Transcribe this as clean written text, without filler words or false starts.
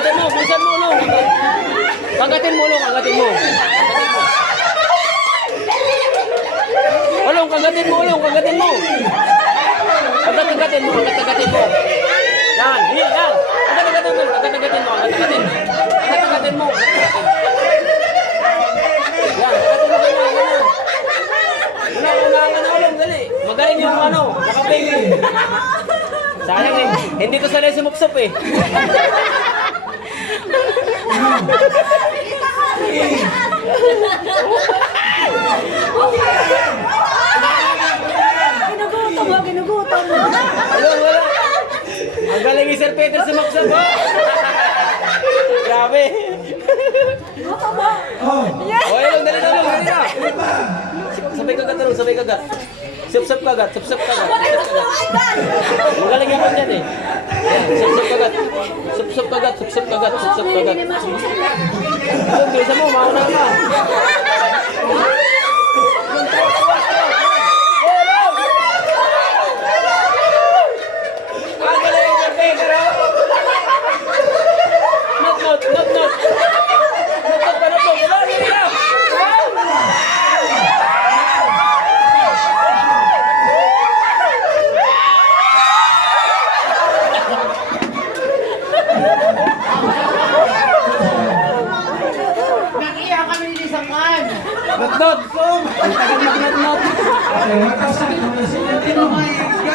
Kagatin mo, bilisan mo, Long. Kagatin mo, Long, kagatin mo. Long, kagatin mo, Long, kagatin mo. Kagatin mo, kagatin mo. Yan, yan. Kagatin mo, kagatin mo, kagatin mo. Kagatin mo. Yan, kagatin mo, ganyan. Unaangan na, Long, dali. Magaling yung ano, nakapingin. Sayang eh, hindi ko sanay sumupsop eh. Ginugutom mo. Wala. Ang galing ni Sir Peter sumupsop. Grabe. Okay lang, dali na. Sabay kagat na, sabay kagat. Sup-sup kagat. Magaling ako dyan eh. Sup-sup kagat. Bisa mo, mauna ka. Magaling Sir Peter. Not. Nakiya kami ni Saman. Not. Ang tagal mag-not. Sino nga